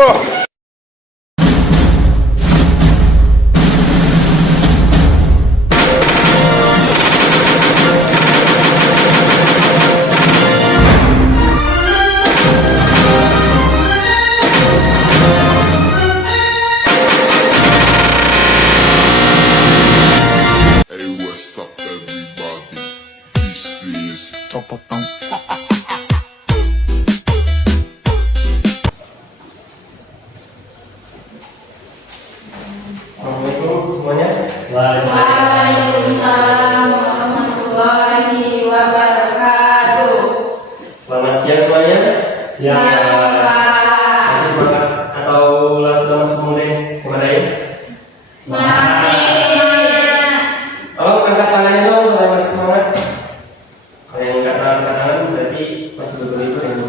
Hey, what's up, everybody? Peace, please. Copotong. Assalamualaikum semuanya. Waalaikumsalam warahmatullahi wabarakatuh. Selamat siang semuanya. Siang, Pak. Masih semangat atau sudah masuk mulai memadai? Masih. Tolong angkat tangannya dong kalau yang masih semangat. Kalau yang nggak angkat tangan berarti masih berlibur ini.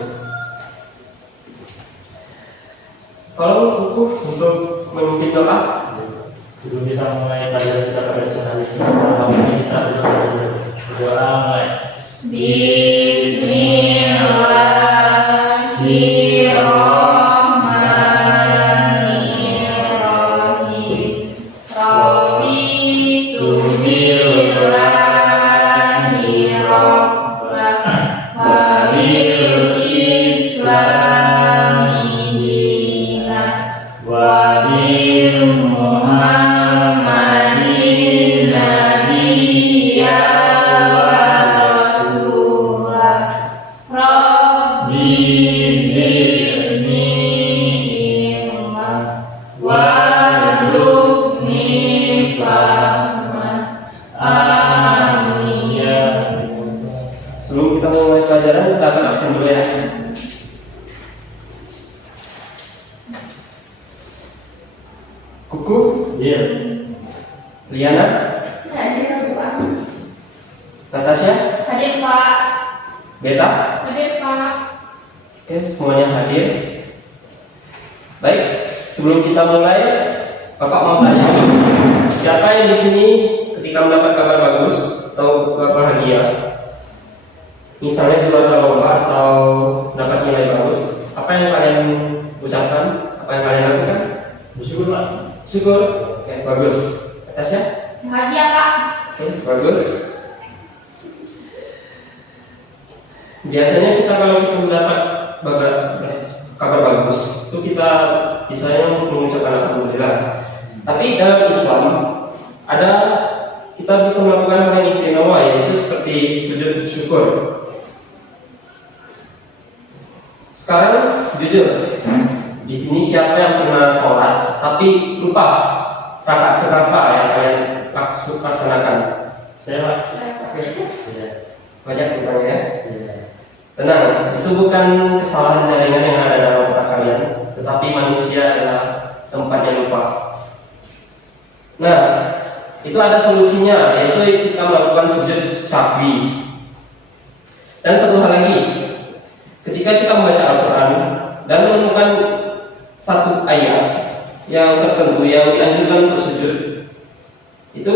Tolong buku untuk memimpin doa. Sebelum kita mulai pelajaran kita pada siang hari ini, kita berdoa mulai. Bismillahirrahmanirrahim. Raditu billahi rabbah wa bil islami dinan wa bil Muhammadin nabiyya wa rasulah. Rabbi zidni ilma warzuqni fahma. Amin. Sebelum kita mulai pelajaran, kita akan absen dulu ya. Kuku, Iya. Liana, Hadir, Pak. Natasha, Hadir, Pak. Beta. Hadir, Pak. Oke, semuanya hadir. Baik, sebelum kita mulai, Bapak mau tanya, siapa yang di sini ketika mendapat kabar bagus atau bahagia, misalnya juara lomba atau dapat nilai bagus, apa yang kalian ucapkan, apa yang kalian lakukan? Bersyukur, Pak. Syukur. Oke, bagus. Atasnya? Bahagia, Pak. Oke, bagus. Biasanya kita kalau sudah mendapat kabar bagus, itu kita misalnya mengucapkan alhamdulillah. Tapi dalam Islam ada kita bisa melakukan hal yang istimewa, yaitu seperti sujud syukur. Sekarang jujur, di sini siapa yang pernah sholat tapi lupa rakaat keberapa yang kalian laksanakan? Saya, Pak. Oke. Iya. Banyak rupanya ya. Iya. Tenang, itu bukan kesalahan jaringan yang ada dalam otak kalian, tetapi manusia adalah tempatnya lupa. Nah, itu ada solusinya, yaitu kita melakukan sujud sahwi. Dan satu hal lagi, ketika kita membaca Al-Quran dan menemukan satu ayat yang tertentu yang dianjurkan untuk sujud, itu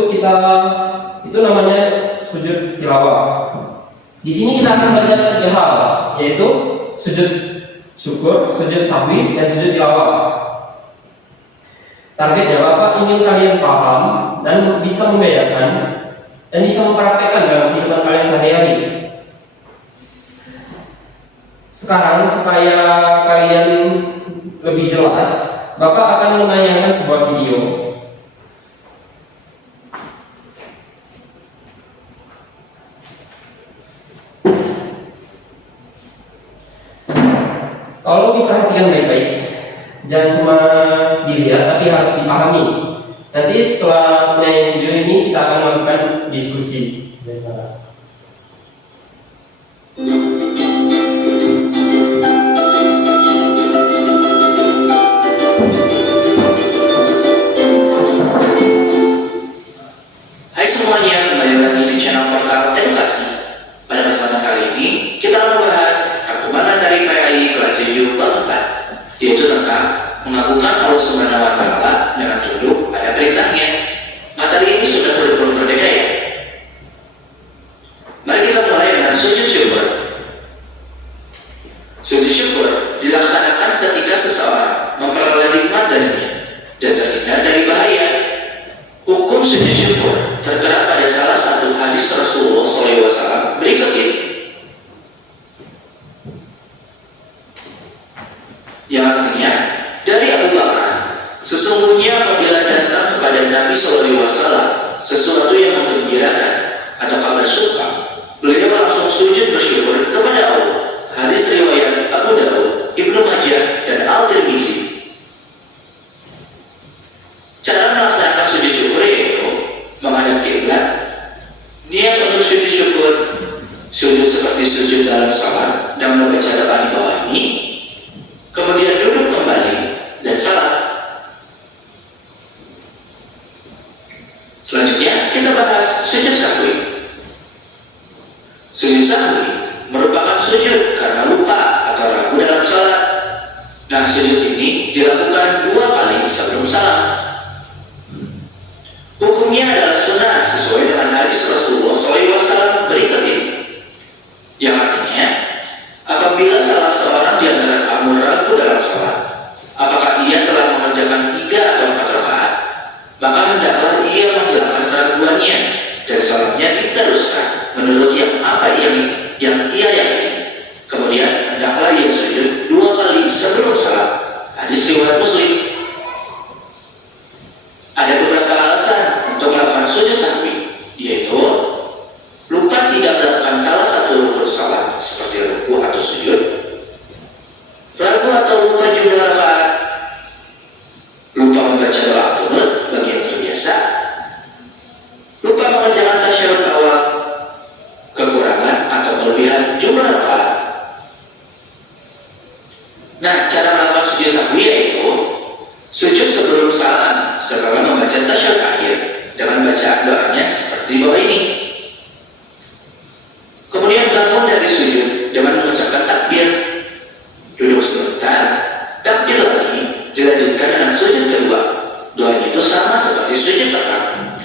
namanya sujud tilawah. Di sini kita akan belajar 3 hal, yaitu sujud syukur, sujud sahwi, dan sujud tilawah. Targetnya Bapak ingin kalian paham dan bisa membedakan dan bisa mempraktekkan dalam kehidupan kalian sehari-hari. Sekarang supaya kalian lebih jelas, Bapak akan menayangkan sebuah video. Tolong diperhatikan baik-baik, jangan cuma dilihat tapi harus dipahami. Nanti setelah menayang video ini kita akan melakukan diskusi. Baik, Pak. Hai semuanya, kembali lagi di channel Portal Edukasi. Pada kesempatan kali ini, kita akan membahas rangkuman dari PAI kelas 7 bab 4, yaitu tentang mengagungkan Allah Subhanahu wa Ta'ala dengan tunduk pada perintahnya. Materi ini sudah kurikulum merdeka ya. Mari kita mulai dengan sujud syukur. Sujud syukur dilaksanakan ketika seseorang memperoleh nikmat darinya dan terhindar dari bahaya. Hukum sujud syukur tertera pada salah satu hadis Rasulullah SAW berikut ini, yang artinya dari Abu Bakar, sesungguhnya apabila datang kepada Nabi SAW sesuatu yang menggembirakan atau kabar suka, beliau langsung sujud bersyukur kepada Allah. Hadis riwayat Abu Dawud, Ibnu Majah, dan Al-Tirmizi. Cara melaksanakan sujud syukur yaitu menghadap kiblat, niat untuk sujud syukur, sujud seperti sujud dalam salat dan membaca doa di bawah ini, kemudian duduk kembali dan salat. Selanjutnya kita bahas sujud sahwi. Sujud sahwi merupakan sujud karena lupa atau ragu dalam salat. Nah, sujud ini dilakukan 2 kali sebelum salam. Hukumnya adalah sunnah sesuai dengan hadis Rasulullah SAW berikut ini, yang artinya apabila salah seorang di antara kamu ragu dalam salat, apakah ia telah mengerjakan 3 atau 4 rakaat, maka hendaklah ia menghilangkan keraguannya dan salatnya diteruskan menurut yang ia yakini. Kemudian hendaklah ia sujud 2 kali sebelum salat. Hadis riwayat Muslim. Ada beberapa alasan untuk melakukan sujud sahwi, yaitu lupa tidak melakukan salah satu rukun salat seperti ruku atau sujud, ragu atau lupa jumlah rakaat, lupa membaca doa qunut bagi yang terbiasa, lupa mengerjakan tasyahud awal, kekurangan atau kelebihan jumlah rakaat. Nah, cara melakukan sujud sahwi yaitu sujud sebelum salam setelah membaca tasyahud akhir dengan bacaan doanya seperti bawah ini. Kemudian bangun dari sujud dengan mengucapkan takbir, duduk sebentar, takbir lagi, dilanjutkan dengan sujud kedua. Doanya itu sama seperti sujud pertama.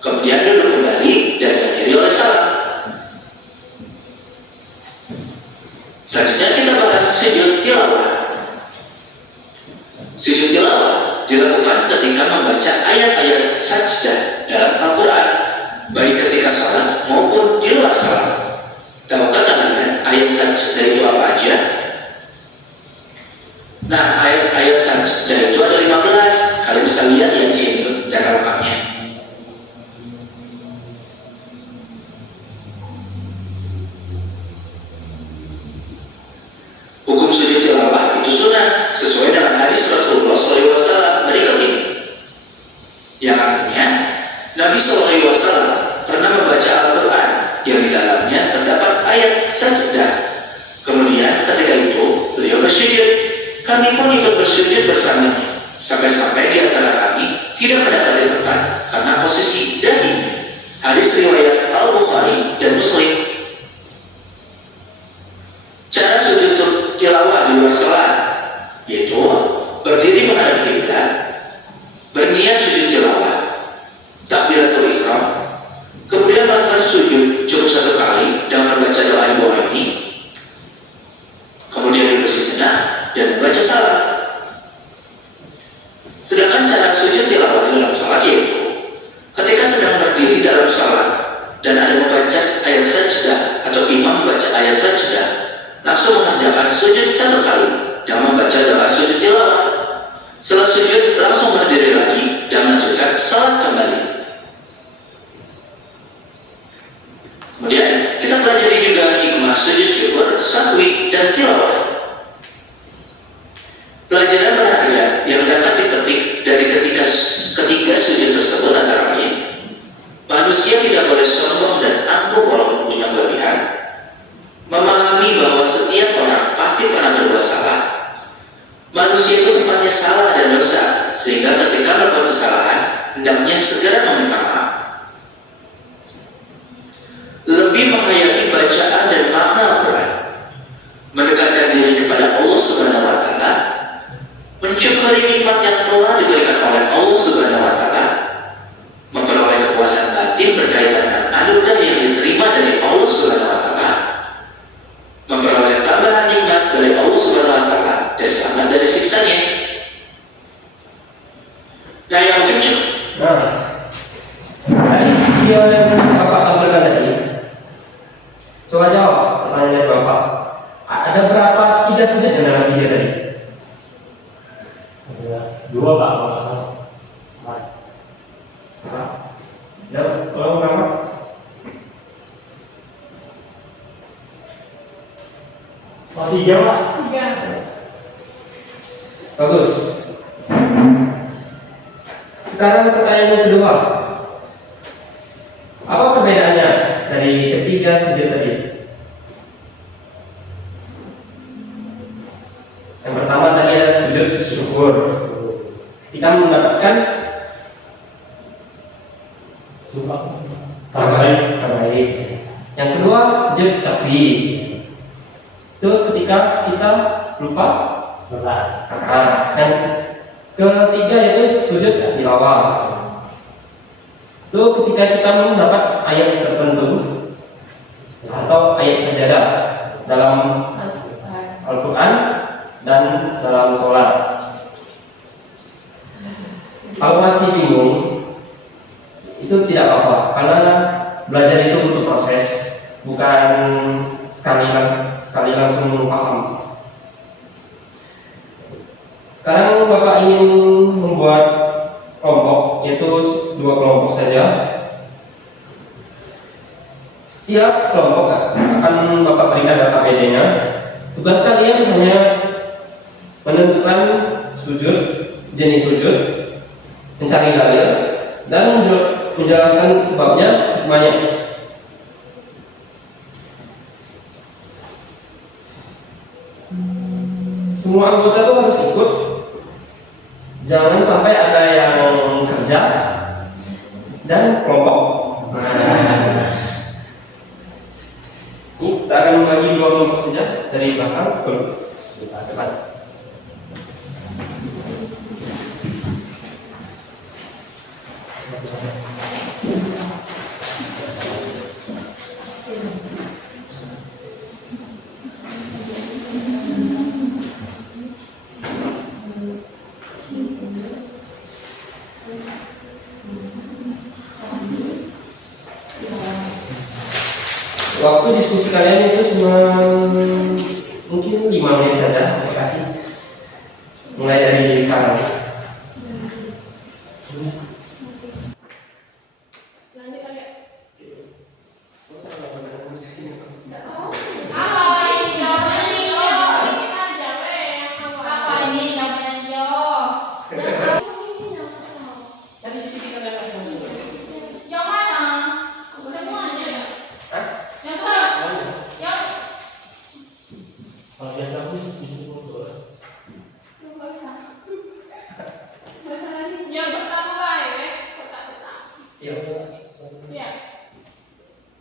Kemudian duduk kembali dan diakhiri oleh salam. Selanjutnya kita bahas sujud tilawah. Sujud tilawah dilakukan ketika membaca ayat-ayat sajdah dalam Al-Quran, baik ketika salat maupun di luar salat. Tahukah kalian ayat sajdah itu apa aja? Nah, ayat-ayat sajdah itu ada 15. Kalian bisa lihat ya di sini data lengkapnya. Hukum sujud tilawah itu sunnah sesuai dengan hadis Rasulullah SAW berikut ini, yang artinya Nabi SAW pernah membaca Al-Quran yang di dalamnya terdapat ayat sajdah. Kemudian ketika itu beliau bersujud, kami pun ikut bersujud bersamanya, sampai-sampai di antara kami tidak mendapati tempat karena posisi dahinya. Hadis riwayat Al-Bukhari dan Muslim. Cara sujud tilawah di luar salat yaitu berdiri menghadap kiblat, berniat sujud tilawah, takbiratul ihram, kemudian melakukan sujud cukup 1 kali dan membaca doa di bawah ini, kemudian duduk sejenak dan membaca salam. Sedangkan cara sujud tilawah di dalam salat yaitu ketika sedang berdiri dalam salat dan ada membaca ayat sajdah atau imam membaca ayat sajdah, langsung mengerjakan sujud 1 kali dan membaca doa sujud tilawah. Setelah sujud langsung berdiri lagi dan melanjutkan salat kembali. Kemudian kita pelajari juga hikmah sujud syukur, sahwi, dan tilawah. Pelajaran berharga yang dapat dipetik dari ketiga sujud tersebut antara lain: manusia tidak boleh sombong dan angkuh walaupun punya kelebihan, memahami bahwa setiap orang pasti pernah berbuat salah, manusia itu tempatnya salah dan dosa, sehingga ketika melakukan kesalahan hendaknya segera meminta maaf, lebih menghayati bacaan dan makna Al-Quran, mendekatkan diri kepada Allah Subhanahu wa Ta'ala, mensyukuri nikmat yang telah diberikan oleh Allah Subhanahu wa Ta'ala, memperoleh kepuasan batin berkaitan dengan anugerah yang diterima dari Allah Subhanahu wa Ta'ala, memperoleh tambahan nikmat dari Allah Subhanahu wa Ta'ala dan selamat dari siksanya. Nah, dari video yang Bapak tampilkan tadi, coba jawab pertanyaan dari Bapak. Ada berapa tiga sujud yang dalam video tadi? Ada dua Pak. Salah. Jawab, tolong berapa? Oh, tiga Pak. 3. Bagus. Sekarang pertanyaan yang kedua. Apa perbedaannya dari ketiga sujud tadi? Yang pertama tadi ada sujud syukur. Kita mendapatkan Sumpah. terbaik. Yang kedua sujud syakri. Itu ketika kita lupa. Benar. Yang ketiga itu sujud tilawah. Itu ketika kita mendapat ayat tertentu atau ayat sajadah dalam Al-Quran dan dalam sholat. Kalau masih bingung, itu tidak apa-apa, karena belajar itu butuh proses, bukan sekali langsung paham. Sekarang Bapak ingin membuat kelompok, yaitu 2 kelompok saja. Setiap kelompok akan Bapak berikan data PD-nya. Tugas kalian hanya menentukan sujud, jenis sujud, mencari dalil, dan menjelaskan sebabnya, hikmahnya. Semua anggota itu harus ikut. Jangan sampai ada yang kerja dan kelompok. Ini kita akan membagi 2 kelompok saja, dari belakang ke depan. Waktu diskusi kalian itu cuma mungkin 5 menit saja. Terima kasih. Mulai dari sekarang. Lanjut aja. Yang mana? Semuanya ya? Yang mana? Yang Kalau biasa aku di sini mundur. yang pertama baik, kotak-kotak. Iya. Iya.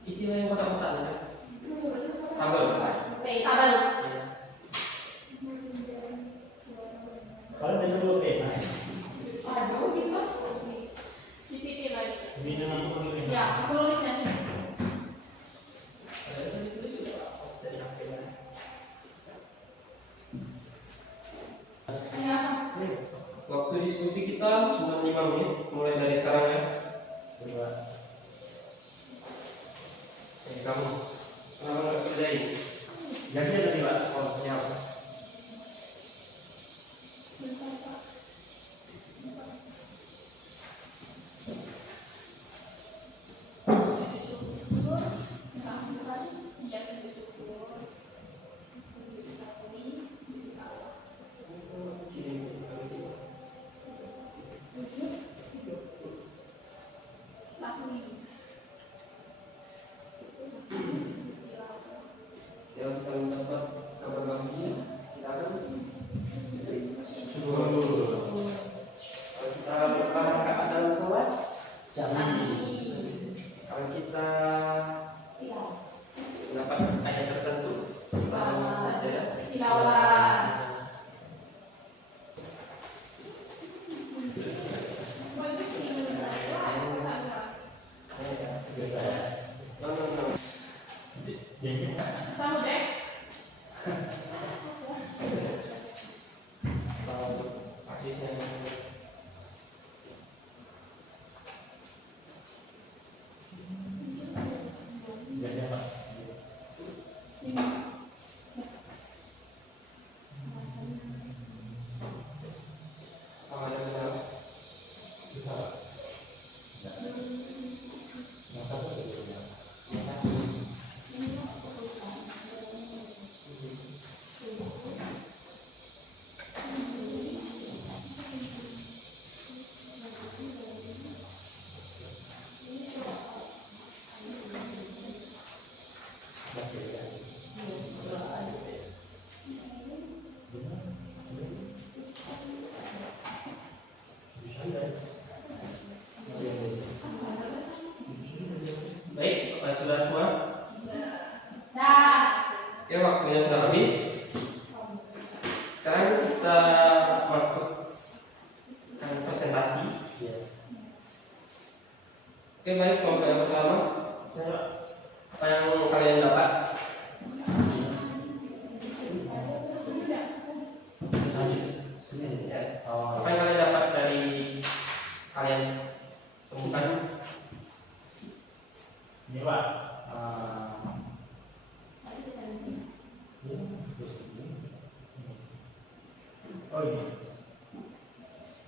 Istilah yang kotak-kotak. Tabel. Tabel. Kalau saya dulu pena. Aduh, dimas. Dititik lagi. Minum aku ini. Ya, aku tulisnya sih. Ya. Waktu diskusi kita cuma 5 menit. Mulai dari sekarang ya. Coba. Kamu kenapa nggak kerjain? Jadi tadi Pak. Oh, siap. Ya, kita mendapat kabar bahagia. kita masuk ke presentasi. Ya. Oke, baik, kelompok yang pertama, apa yang kalian dapat? Ya. Apa yang kalian dapat dari kalian temukan? Ini Pak. Oh ini.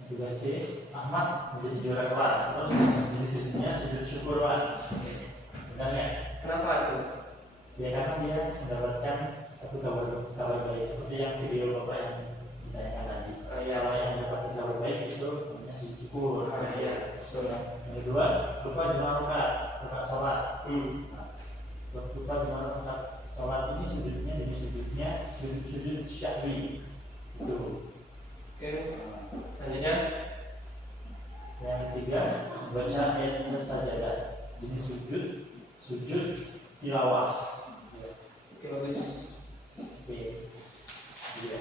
Tugas C, Ahmad menjadi juara kelas. Terus jenis-jenisnya sujud syukur Pak. Benar ya? Kenapa itu? Ya karena dia mendapatkan satu kabar baik seperti yang video Bapak yang ditanyakan tadi. Iya. Kalau yang mendapatkan kabar baik itu namanya sujud syukur. Iya, betul. Yang kedua, lupa jemaah rakaat sholat. Lupa jemaah rakaat sholat ini sujudnya jadi sujud syahwi. Itu. Oke, selanjutnya. Yang ketiga, baca ayat sajadah. Ini sujud tilawah. Oke, bagus. Oke. Iya.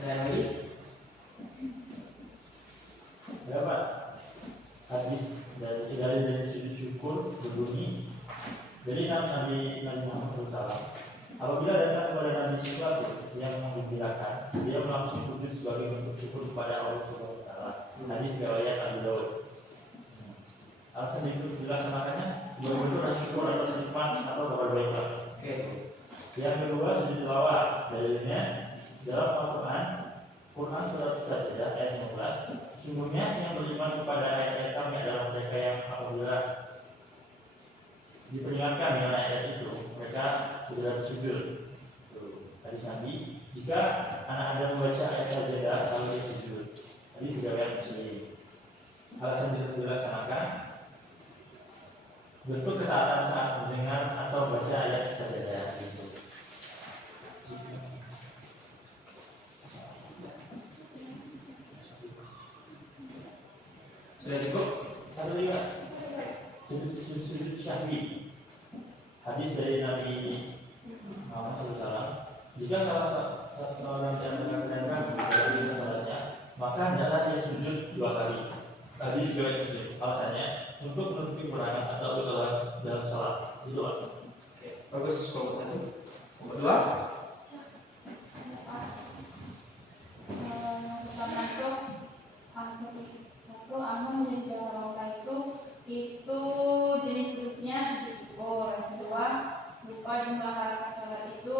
Dan lagi. Berapa? Hadis dari sujud syukur berbunyi. Jadi Nabi Muhammad SAW, apabila datang kepada Nabi sesuatu yang menggembirakan, dia langsung sujud sebagai bentuk syukur kepada Allah Subhanahu Wa Taala. Hadis riwayat Abu Daud. Alasan itu dilaksanakannya sebagai bentuk rasa syukur atas nikmat atau kabar baik. Oke. Yang kedua sujud tilawah. Dalilnya dalam Al-Quran, Quran surat Sajdah ayat 15. Sesungguhnya yang beriman kepada ayat-ayat kami adalah mereka yang apabila diperingatkan dengan ayat itu mereka segera bersujud. Hadis Nabi, jika anak anda membaca ayat sajadah lalu dia sujud. Tadi sudah lihat Muslim. Alasan itu dilaksanakan bentuk ketaatan saat mendengar atau baca ayat sajadah itu. Sudah cukup? Satu lagi Pak. Sujud syahwi. Hadis dari Nabi Muhammad SAW. Jika salah seorang di antara kalian dari salatnya, maka hendaklah dia sujud 2 kali. Hadis riwayat Muslim. Alasannya untuk menutupi kekurangan atau salat dalam salat. Itu Pak. Oke, bagus. Kelompok satu. Kelompok dua. Pertama itu satu amal menjadi orang itu jenis sujudnya sujud syukur. Yang kedua, lupa jumlah rakaat salat itu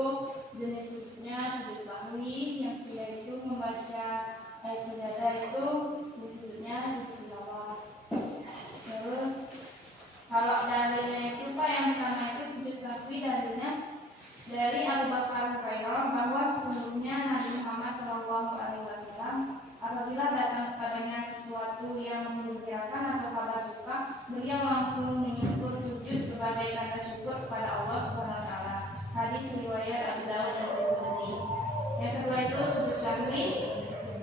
jenis sujudnya sujud sahwi. Yang ketiga itu membaca ayat sajadah itu jenis sujudnya sujud tilawah. Terus kalau dalilnya itu Pak, yang pertama itu sujud sahwi, dalilnya dari Abu Bakar Hurairah bahwa sesungguhnya Nabi Muhammad SAW apabila datang kepadanya sesuatu yang menggembirakan atau kabar suka, beliau langsung menyukur sujud sebagai tanda syukur kepada Allah Subhanahu Wa Taala. Hadis riwayat Abu Daud dan Tirmidzi. Yang kedua itu sujud syahwi.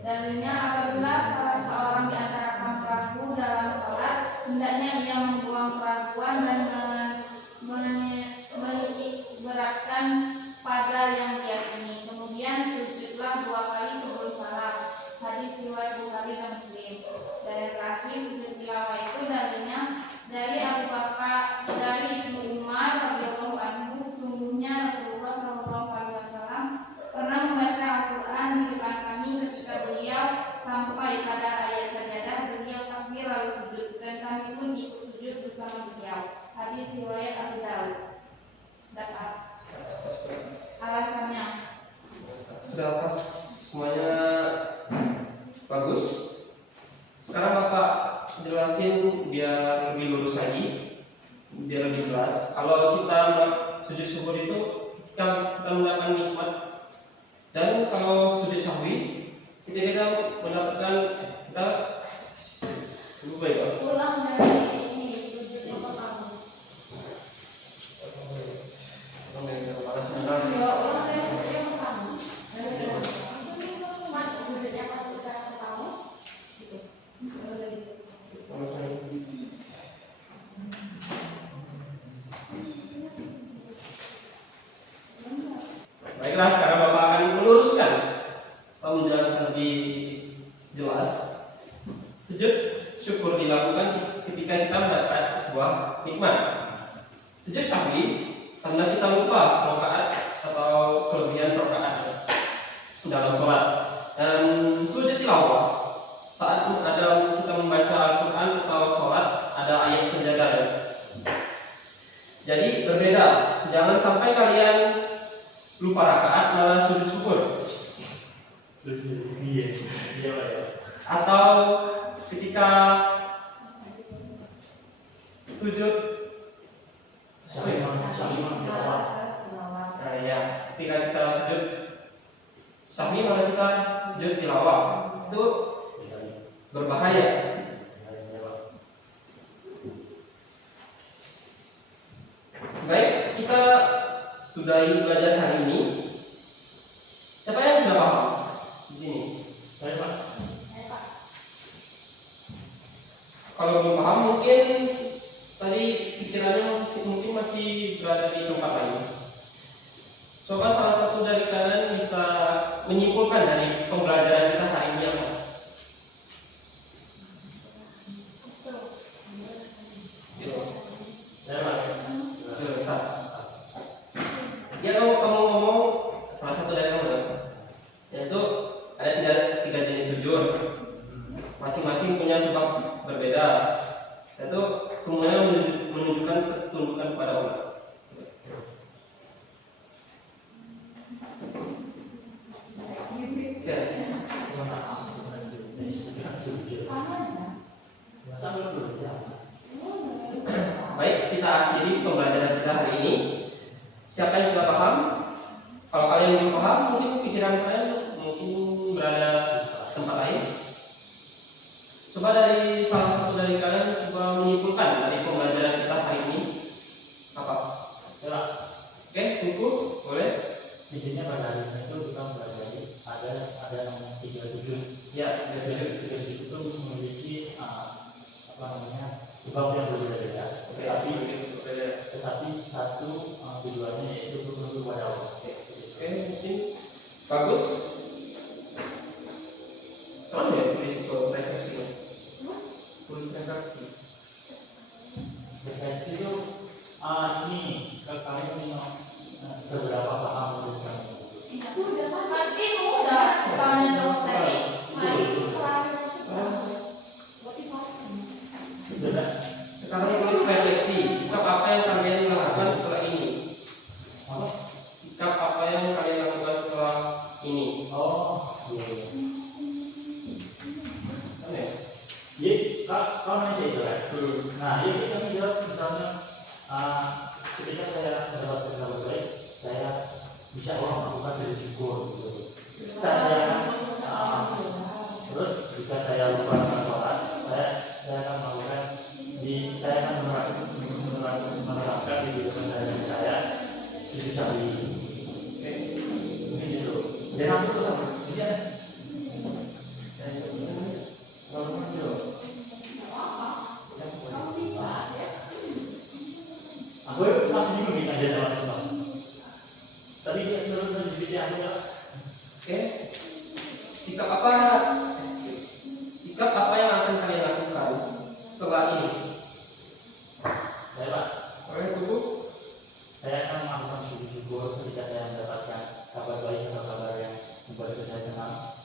Dalilnya apabila salah seorang di antara kaum ragu dalam salat, hendaknya ia membuang keraguan dan menitikberatkan pada yang diyakini. Kemudian sujudlah 2 kali sebelum salat. Hadis riwayat Bukhari dan Muslim. Dan yang terakhir sujud tilawah itu dalilnya dari Abu Bakar dari Ibnu Umar radhiyallahu anhu, sesungguhnya Rasulullah SAW pernah membaca Al-Quran di depan kami ketika beliau sampai pada ayat sajadah, beliau takbir lalu sujud dan kami pun ikut sujud bersama beliau. Hadis riwayat Abu Daud. Dapat. Alasannya Sudah pas semuanya, bagus. Sekarang Bapak jelasin biar lebih lurus lagi, biar lebih jelas. Kalau kita sujud syukur itu kita mendapatkan nikmat, dan kalau sujud sahwi kita mendapatkan kita lebih baik. ulang dari ini sujud yang pertama. Ya, ulang dari sujud yang pertama. Dari sujud yang pertama. Saya kira sekarang Bapak akan meluruskan atau menjelaskan lebih jelas. Sujud syukur dilakukan ketika kita mendapat sebuah nikmat. Sujud sahwi karena kita lupa rakaat atau kelebihan rakaat dalam sholat. Dan sujud tilawah saat ada kita membaca Al-Quran atau sholat ada ayat sejadah. Jadi berbeda. Jangan sampai kalian lupa rakaat malah sujud syukur. Iya, iya Pak ya. Atau ketika sujud nah ya, ketika kita sujud sahwi malah kita sujud tilawah, itu berbahaya. Baik, kita sudahi belajar hari ini. Siapa yang sudah paham di sini? Saya Pak. Kalau belum paham mungkin tadi pikirannya mungkin masih berada di tempat lain. Coba salah satu dari kalian bisa menyimpulkan dari pembelajaran kita hari ini apa? Saya Pak. Ya kamu ngomong salah satu dari kamu, yaitu ada tiga jenis sujud, masing-masing punya sebab berbeda, yaitu semuanya menunjukkan ketundukan kepada Allah. Ya. Baik, kita akhiri pembelajaran kita hari ini. Siapa yang sudah paham? Kalau kalian belum paham, mungkin pikiran kalian mungkin berada tempat lain. Coba dari salah satu dari kalian coba menyimpulkan dari pembelajaran kita hari ini apa? Ya. Oke, buku boleh? Intinya pada hari ini itu kita mempelajari ada namanya 3 sujud. Ya, biasa Tiga sujud itu memiliki sebab yang berbeda-beda. Oke, Tetapi satu tujuannya yaitu bertunduk kepada Allah. Oke, mungkin bagus. Soalnya ya tulis itu refleksi. Tulis refleksi. Refleksi itu ini kamu seberapa paham menurut kamu? Sudah kan itu udah tanya jawab tadi. Mari motivasi. Sudah. Sekarang tulis refleksi. Sikap apa yang kalian lakukan setelah ini? Apa? Sikap apa yang kalian lakukan setelah ini? Oh, iya. Oke. Jadi kalau nanya itu kan? Nah, ya kita menjawab misalnya ketika saya mendapatkan kabar baik, saya bisa melakukan sujud syukur gitu. Terus jika saya lupa dengan sholat, saya akan melakukan saya akan menerapkan di kehidupan saya sujud sahwi. Mungkin itu. Dan aku tuh bisa. Aku masih bingung nih aja teman-teman. Tadi dia terus di aku ya. Oke. Sikap apa yang akan kalian lakukan setelah ini? Saya Pak, Oke, buku. saya akan melakukan sujud syukur ketika saya mendapatkan kabar baik atau kabar yang membuat saya senang.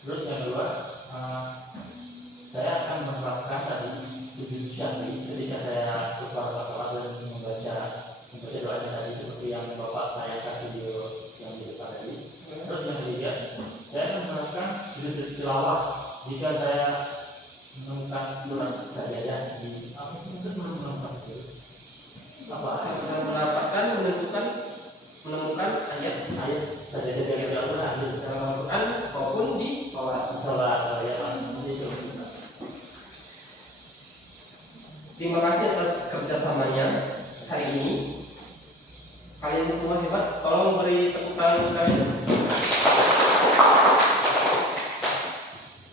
Terus yang kedua, saya akan menerapkan tadi sujud syahwi ketika saya lupa sholat dan membaca doanya tadi seperti yang Bapak tanyakan video yang di depan tadi. Terus yang ketiga, saya akan menerapkan sujud tilawah jika saya menemukan surat sajadah di apa sih maksud menemukan itu? Apa? Menemukan ayat sajadah yang Al-Quran dalam Al-Quran maupun di sholat. Sholat ya itu. Terima kasih atas kerjasamanya hari ini. Kalian semua hebat. Tolong beri tepuk tangan untuk kalian.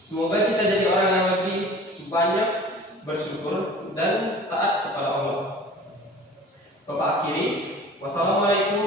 Semoga kita jadi orang yang lebih banyak bersyukur dan taat kepada Allah. Bapak akhiri. Wassalamualaikum